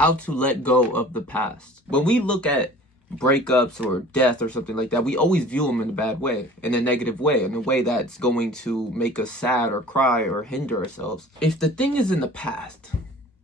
how to let go of the past. When we look at breakups or death or something like that, we always view them in a bad way, in a negative way, in a way that's going to make us sad or cry or hinder ourselves. If the thing is in the past,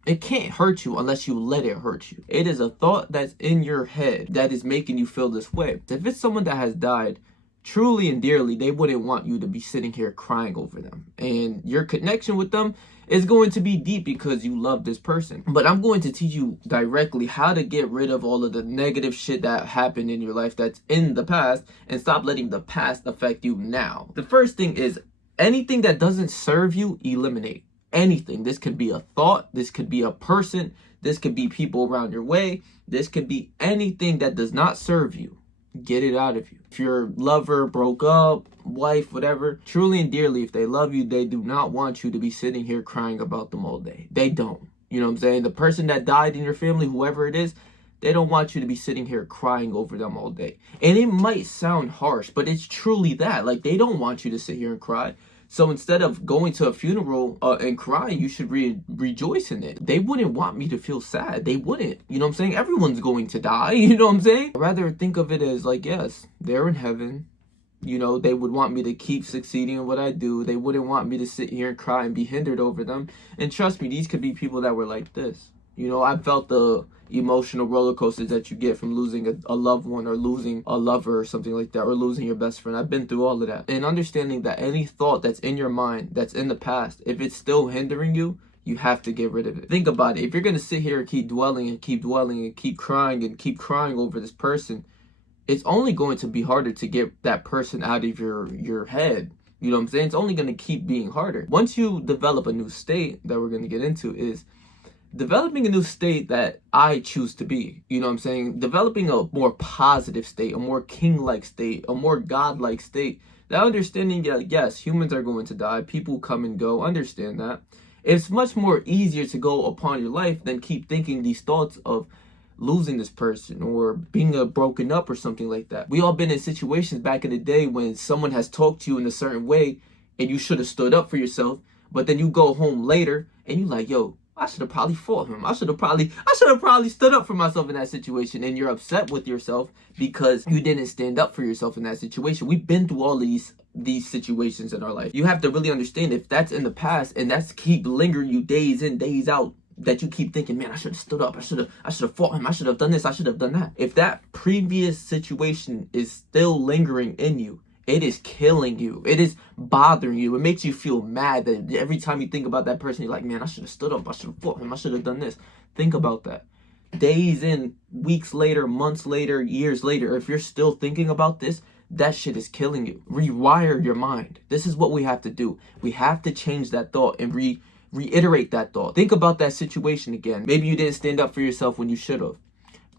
it can't hurt you unless you let it hurt you. It is a thought that's in your head that is making you feel this way. If it's someone that has died, truly and dearly, they wouldn't want you to be sitting here crying over them. And your connection with them is going to be deep because you love this person. But I'm going to teach you directly how to get rid of all of the negative shit that happened in your life that's in the past and stop letting the past affect you now. The first thing is anything that doesn't serve you, eliminate. Anything. This could be a thought, this could be a person, this could be people around your way, this could be anything that does not serve you. Get it out of you. If your lover broke up, wife, whatever, truly and dearly, if they love you, they do not want you to be sitting here crying about them all day. They don't. You know what I'm saying? The person that died in your family, whoever it is, they don't want you to be sitting here crying over them all day. And it might sound harsh, but it's truly that. Like, they don't want you to sit here and cry. So instead of going to a funeral and crying, you should rejoice in it. They wouldn't want me to feel sad. They wouldn't. You know what I'm saying? Everyone's going to die. You know what I'm saying? I'd rather think of it as like, yes, they're in heaven. You know, they would want me to keep succeeding in what I do. They wouldn't want me to sit here and cry and be hindered over them. And trust me, these could be people that were like this. You know, I felt the emotional roller coasters that you get from losing a loved one or losing a lover or something like that, or losing your best friend. I've been through all of that. And understanding that any thought that's in your mind, that's in the past, if it's still hindering you, you have to get rid of it. Think about it. If you're going to sit here and keep dwelling and keep dwelling and keep crying over this person, it's only going to be harder to get that person out of your head. You know what I'm saying? It's only going to keep being harder. Once you develop a new state that we're going to get into is developing a new state that I choose to be. You know what I'm saying? Developing a more positive state, a more king-like state, a more God-like state. That understanding that, yes, humans are going to die. People come and go. Understand that. It's much more easier to go upon your life than keep thinking these thoughts of losing this person or being broken up or something like that. We all been in situations back in the day when someone has talked to you in a certain way and you should have stood up for yourself, but then you go home later and you like, yo, I should have probably fought him. I should have probably stood up for myself in that situation. And you're upset with yourself because you didn't stand up for yourself in that situation. We've been through all of these situations in our life. You have to really understand if that's in the past and that's keep lingering you days in, days out, that you keep thinking, man, I should have stood up. I should have fought him. I should have done this. I should have done that. If that previous situation is still lingering in you, it is killing you. It is bothering you. It makes you feel mad that every time you think about that person, you're like, man, I should have stood up. I should have fought him. I should have done this. Think about that. Days in, weeks later, months later, years later, if you're still thinking about this, that shit is killing you. Rewire your mind. This is what we have to do. We have to change that thought and reiterate that thought. Think about that situation again. Maybe you didn't stand up for yourself when you should have.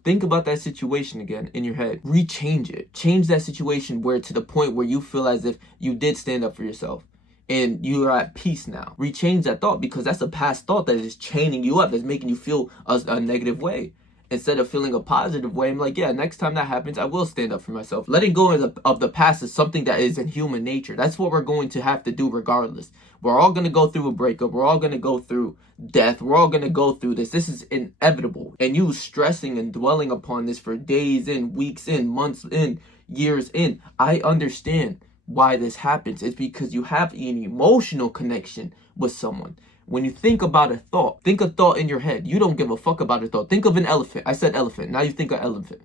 Think about that situation again in your head. Rechange it. Change that situation where to the point where you feel as if you did stand up for yourself and you are at peace now. Rechange that thought because that's a past thought that is chaining you up, that's making you feel a negative way. Instead of feeling a positive way, I'm like, yeah, next time that happens, I will stand up for myself. Letting go of the past is something that is in human nature. That's what we're going to have to do regardless. We're all going to go through a breakup. We're all going to go through death. We're all going to go through this. This is inevitable. And you stressing and dwelling upon this for days in, weeks in, months in, years in, I understand why this happens. It's because you have an emotional connection with someone. When you think about a thought, think a thought in your head. You don't give a fuck about a thought. Think of an elephant. I said elephant. Now you think of elephant.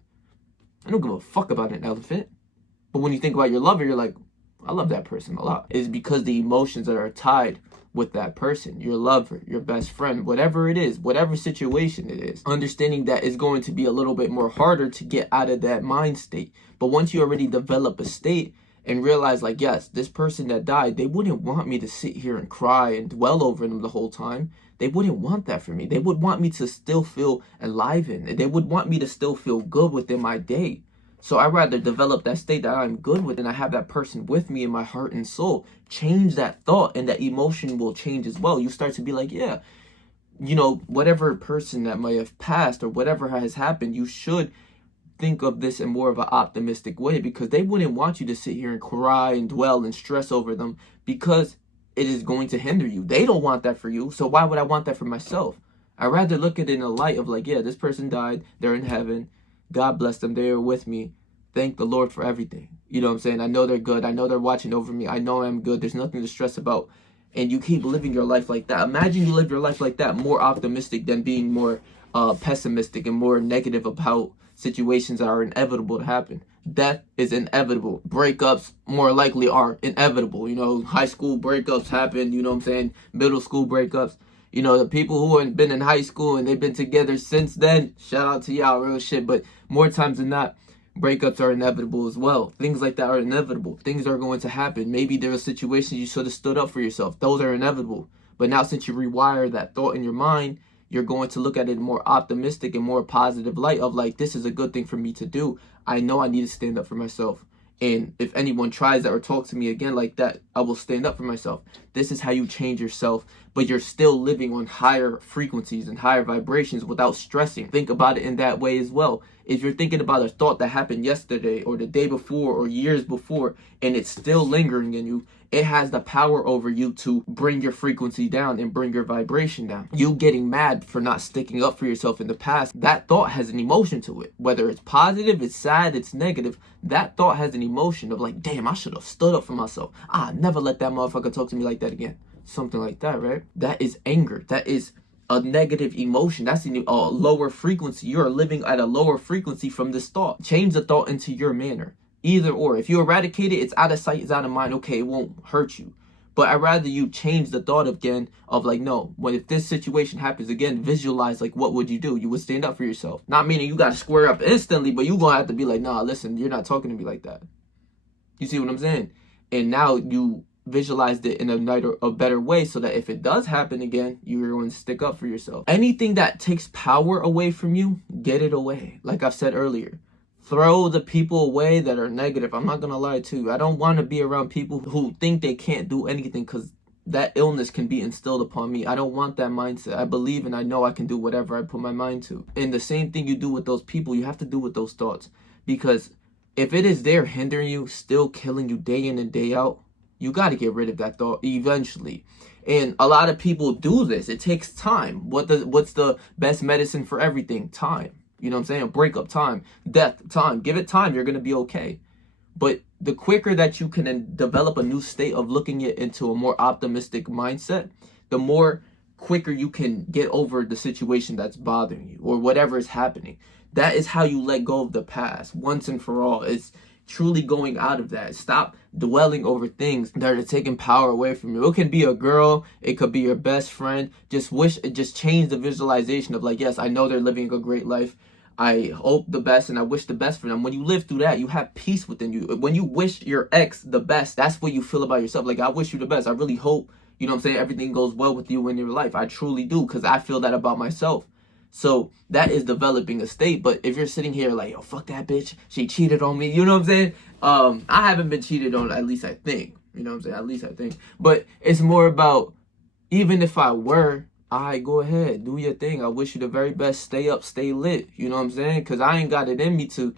I don't give a fuck about an elephant. But when you think about your lover, you're like, I love that person a lot. It's because the emotions that are tied with that person, your lover, your best friend, whatever it is, whatever situation it is, understanding that is going to be a little bit more harder to get out of that mind state. But once you already develop a state and realize, like, yes, this person that died, they wouldn't want me to sit here and cry and dwell over them the whole time. They wouldn't want that for me. They would want me to still feel enlivened. They would want me to still feel good within my day. So I'd rather develop that state that I'm good with and I have that person with me in my heart and soul. Change that thought and that emotion will change as well. You start to be like, yeah, you know, whatever person that might have passed or whatever has happened, you should think of this in more of an optimistic way because they wouldn't want you to sit here and cry and dwell and stress over them, because it is going to hinder you. They don't want that for you. So why would I want that for myself? You know what I'm saying? So I rather develop that state that I'm good with and I have that person with me in my heart and soul. You start to be like, yeah, whatever person that might have passed or whatever has happened, you should think of this in more of an optimistic way because they wouldn't want you to sit here and cry and dwell and stress over them, because it is going to hinder you. They don't want that for you. So why would I want that for myself? I'd rather look at it in a light of like, yeah, this person died, they're in heaven, God bless them, they are with me. Thank the Lord for everything. You know what I'm saying? I know they're good. I know they're watching over me. I know I'm good. There's nothing to stress about. And you keep living your life like that. Imagine you live your life like that, more optimistic than being more pessimistic and more negative about situations that are inevitable to happen. Death is inevitable. Breakups more likely are inevitable. You know, high school breakups happen. You know what I'm saying? Middle school breakups. You know, the people who have been in high school and they've been together since then, shout out to y'all, real shit. But more times than not, breakups are inevitable as well. Things like that are inevitable. Things are going to happen. Maybe there are situations you should have stood up for yourself. Those are inevitable. But now since you rewire that thought in your mind, you're going to look at it in more optimistic and more positive light of like, this is a good thing for me to do. I know I need to stand up for myself. And if anyone tries that or talks to me again like that, I will stand up for myself. This is how you change yourself, but you're still living on higher frequencies and higher vibrations without stressing. Think about it in that way as well. If you're thinking about a thought that happened yesterday or the day before or years before, and it's still lingering in you, it has the power over you to bring your frequency down and bring your vibration down. You getting mad for not sticking up for yourself in the past, that thought has an emotion to it. Whether it's positive, it's sad, it's negative, that thought has an emotion of like, damn, I should have stood up for myself. I'll never let that motherfucker talk to me like that again. Something like that, right? That is anger. That is a negative emotion. That's a lower frequency. You're living at a lower frequency from this thought. Change the thought into your manner. Either or. If you eradicate it, it's out of sight, it's out of mind. Okay, it won't hurt you. But I'd rather you change the thought again of like, no, if this situation happens again, visualize like, what would you do? You would stand up for yourself. Not meaning you got to square up instantly, but you're going to have to be like, nah, listen, you're not talking to me like that. You see what I'm saying? And now you visualized it in a better way so that if it does happen again, you're going to stick up for yourself. Anything that takes power away from you, get it away. Like I've said earlier, throw the people away that are negative. I'm not going to lie to you. I don't want to be around people who think they can't do anything because that illness can be instilled upon me. I don't want that mindset. I believe and I know I can do whatever I put my mind to. And the same thing you do with those people, you have to do with those thoughts. Because if it is there hindering you, still killing you day in and day out, you got to get rid of that thought eventually. And a lot of people do this. It takes time. What's the best medicine for everything? Time. You know what I'm saying? Breakup time, death time. Give it time. You're going to be okay. But the quicker that you can develop a new state of looking it into a more optimistic mindset, the more quicker you can get over the situation that's bothering you or whatever is happening. That is how you let go of the past once and for all. It's truly going out of that. Stop dwelling over things that are taking power away from you. It can be a girl, it could be your best friend. Just change the visualization of like, yes, I know they're living a great life. I hope the best and I wish the best for them. When you live through that, you have peace within you. When you wish your ex the best, that's what you feel about yourself. Like, I wish you the best. I really hope, you know what I'm saying, everything goes well with you in your life. I truly do, because I feel that about myself. So that is developing a state. But if you're sitting here like, yo, fuck that bitch, she cheated on me, you know what I'm saying? I haven't been cheated on, at least I think. You know what I'm saying? At least I think. But it's more about, even if I were, go ahead, do your thing. I wish you the very best. Stay up, stay lit. You know what I'm saying? Because I ain't got it in me to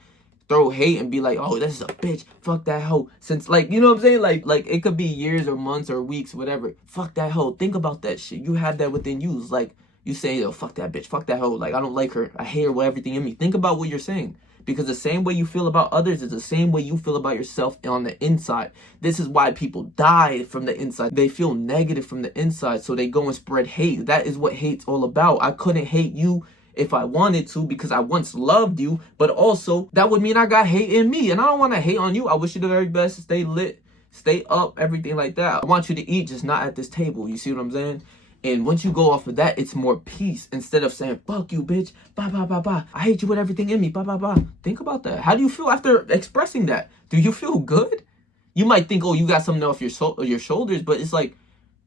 throw hate and be like, oh, this is a bitch. Fuck that hoe. Since, like, you know what I'm saying? Like it could be years or months or weeks, whatever. Fuck that hoe. Think about that shit. You have that within you. It's like, you say, yo, fuck that bitch. Fuck that hoe. Like, I don't like her. I hate her with everything in me. Think about what you're saying. Because the same way you feel about others is the same way you feel about yourself on the inside. This is why people die from the inside. They feel negative from the inside, so they go and spread hate. That is what hate's all about. I couldn't hate you if I wanted to because I once loved you, but also that would mean I got hate in me, and I don't want to hate on you. I wish you the very best. Stay lit, stay up, everything like that. I want you to eat, just not at this table. You see what I'm saying? And once you go off of that, it's more peace. Instead of saying, fuck you, bitch, blah, blah, blah, blah. I hate you with everything in me, blah, blah, blah. Think about that. How do you feel after expressing that? Do you feel good? You might think, oh, you got something off your shoulders, but it's like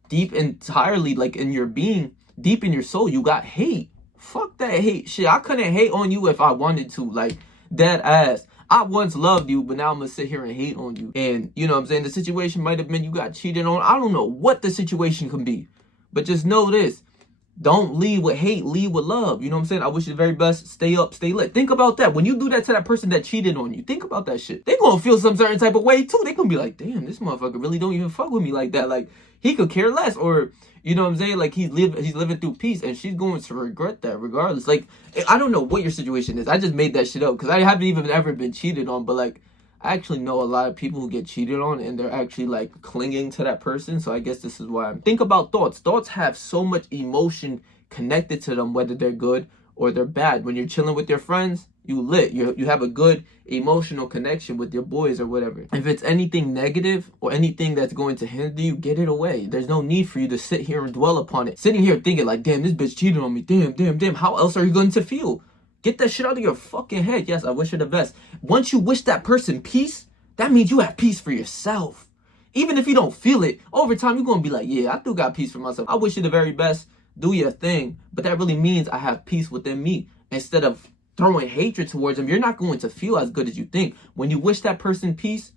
deep entirely, like in your being, deep in your soul, you got hate. Fuck that hate shit. I couldn't hate on you if I wanted to, like, dead ass. I once loved you, but now I'm going to sit here and hate on you. And, you know what I'm saying? The situation might have been you got cheated on. I don't know what the situation can be. But just know this, Don't lead with hate, lead with love. You know what I'm saying? I wish you the very best. Stay up, stay lit. Think about that. When you do that to that person that cheated on you, think about that shit. They gonna feel some certain type of way too. They gonna be like, damn, this motherfucker really don't even fuck with me like that. Like, he could care less. Or, you know what I'm saying? Like, he's living through peace, and she's going to regret that regardless. Like, I don't know what your situation is. I just made that shit up because I haven't even ever been cheated on. But, like, I actually know a lot of people who get cheated on and they're actually like clinging to that person. So I guess this is why think about thoughts. Thoughts have so much emotion connected to them, whether they're good or they're bad. When you're chilling with your friends, you lit. You have a good emotional connection with your boys or whatever. If it's anything negative or anything that's going to hinder you, get it away. There's no need for you to sit here and dwell upon it. Sitting here thinking like, damn, this bitch cheated on me. Damn. How else are you going to feel? Get that shit out of your fucking head. Yes, I wish her the best. Once you wish that person peace, that means you have peace for yourself. Even if you don't feel it, over time you're going to be like, yeah, I do got peace for myself. I wish you the very best. Do your thing. But that really means I have peace within me. Instead of throwing hatred towards them, you're not going to feel as good as you think. When you wish that person peace,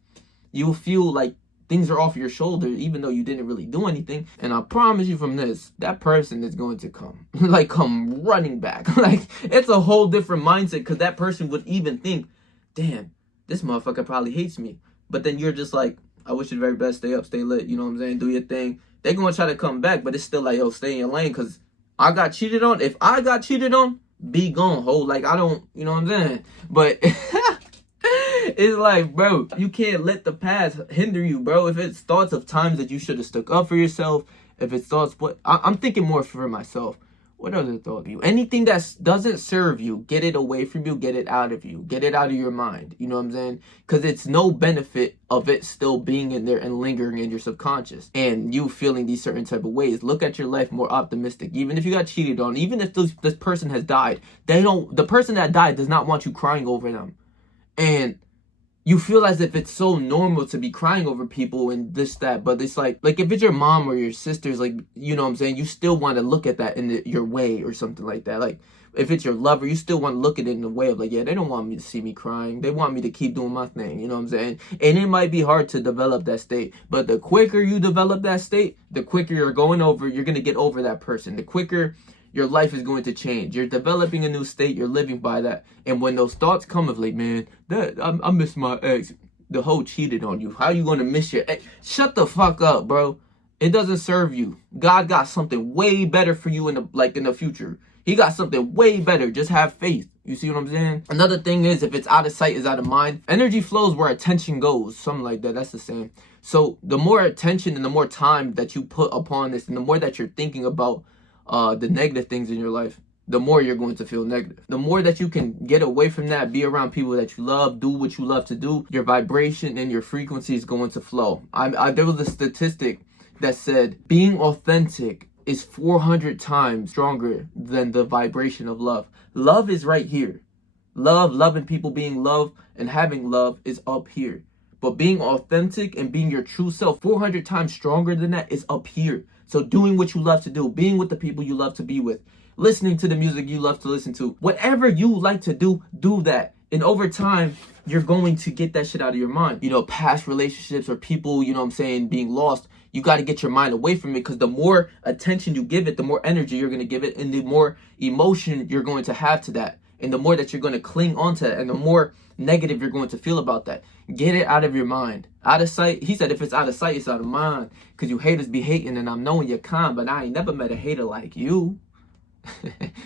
you'll feel like things are off your shoulder, even though you didn't really do anything. And I promise you from this, that person is going to come, like come running back. Like it's a whole different mindset because that person would even think, damn, this motherfucker probably hates me. But then you're just like, I wish you the very best, stay up, stay lit, you know what I'm saying? Do your thing. They're going to try to come back, but it's still like, yo, stay in your lane because I got cheated on. If I got cheated on, be gone, ho. Like I don't, you know what I'm saying? But it's like, bro, you can't let the past hinder you, bro. If it's thoughts of times that you should have stuck up for yourself, if it's thoughts, I'm thinking more for myself. What other thought of you? Anything that doesn't serve you, get it away from you, get it out of you. Get it out of your mind. You know what I'm saying? Because it's no benefit of it still being in there and lingering in your subconscious. And you feeling these certain type of ways. Look at your life more optimistic. Even if you got cheated on, even if this person has died, the person that died does not want you crying over them. And you feel as if it's so normal to be crying over people and this, that, but it's like if it's your mom or your sisters, like, you know what I'm saying, you still want to look at that in your way or something like that. Like, if it's your lover, you still want to look at it in a way of like, yeah, they don't want me to see me crying. They want me to keep doing my thing, you know what I'm saying? And it might be hard to develop that state, but the quicker you develop that state, the quicker you're going to get over that person. The quicker your life is going to change. You're developing a new state. You're living by that. And when those thoughts come of like, man, I miss my ex. The hoe cheated on you. How you going to miss your ex? Shut the fuck up, bro. It doesn't serve you. God got something way better for you in the future. He got something way better. Just have faith. You see what I'm saying? Another thing is, if it's out of sight, is out of mind. Energy flows where attention goes. Something like that. That's the same. So the more attention and the more time that you put upon this, and the more that you're thinking about the negative things in your life, the more you're going to feel negative. The more that you can get away from that, be around people that you love, do what you love to do, your vibration and your frequency is going to flow. There was a statistic that said being authentic is 400 times stronger than the vibration of love. Love is right here. Loving people, being love and having love is up here. But being authentic and being your true self, 400 times stronger than that, is up here. So doing what you love to do, being with the people you love to be with, listening to the music you love to listen to, whatever you like to do, do that. And over time, you're going to get that shit out of your mind. You know, past relationships or people, you know what I'm saying, being lost, you got to get your mind away from it, because the more attention you give it, the more energy you're going to give it, and the more emotion you're going to have to that. And the more that you're going to cling onto it, and the more negative you're going to feel about that. Get it out of your mind. Out of sight. He said if it's out of sight, it's out of mind. Because you haters be hating, and I'm knowing you're kind, but I ain't never met a hater like you.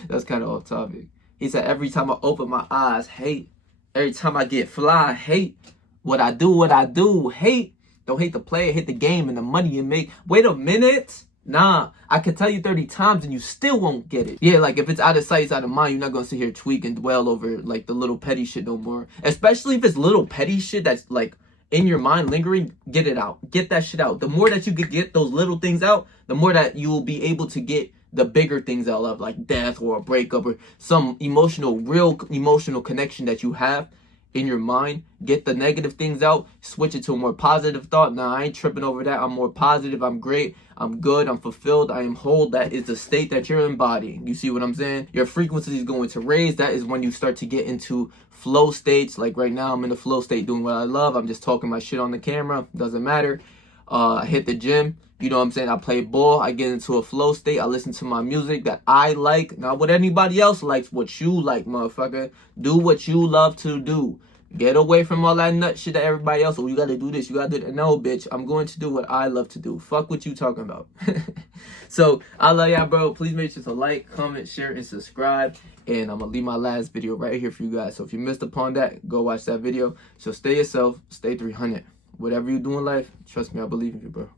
That's kind of off topic. He said every time I open my eyes, hate. Every time I get fly, hate. What I do, hate. Don't hate the player, hate the game and the money you make. Wait a minute. Nah, I can tell you 30 times and you still won't get it. Yeah, like if it's out of sight, it's out of mind. You're not going to sit here tweak and dwell over like the little petty shit no more. Especially if it's little petty shit that's like in your mind lingering, get it out. Get that shit out. The more that you could get those little things out, the more that you will be able to get the bigger things out of, like death or a breakup or some real emotional connection that you have in your mind. Get the negative things out, switch it to a more positive thought. Nah, I ain't tripping over that. I'm more positive. I'm great. I'm good. I'm fulfilled. I am whole. That is the state that you're embodying. You see what I'm saying? Your frequency is going to raise. That is when you start to get into flow states. Like right now, I'm in the flow state doing what I love. I'm just talking my shit on the camera. Doesn't matter. I hit the gym. You know what I'm saying? I play ball. I get into a flow state. I listen to my music that I like. Not what anybody else likes. What you like, motherfucker. Do what you love to do. Get away from all that nut shit that everybody else. Oh, you gotta do this. You gotta do that. No, bitch. I'm going to do what I love to do. Fuck what you talking about. So, I love y'all, bro. Please make sure to like, comment, share, and subscribe. And I'm gonna leave my last video right here for you guys. So, if you missed upon that, go watch that video. So, stay yourself. Stay 300. Whatever you do in life, trust me, I believe in you, bro.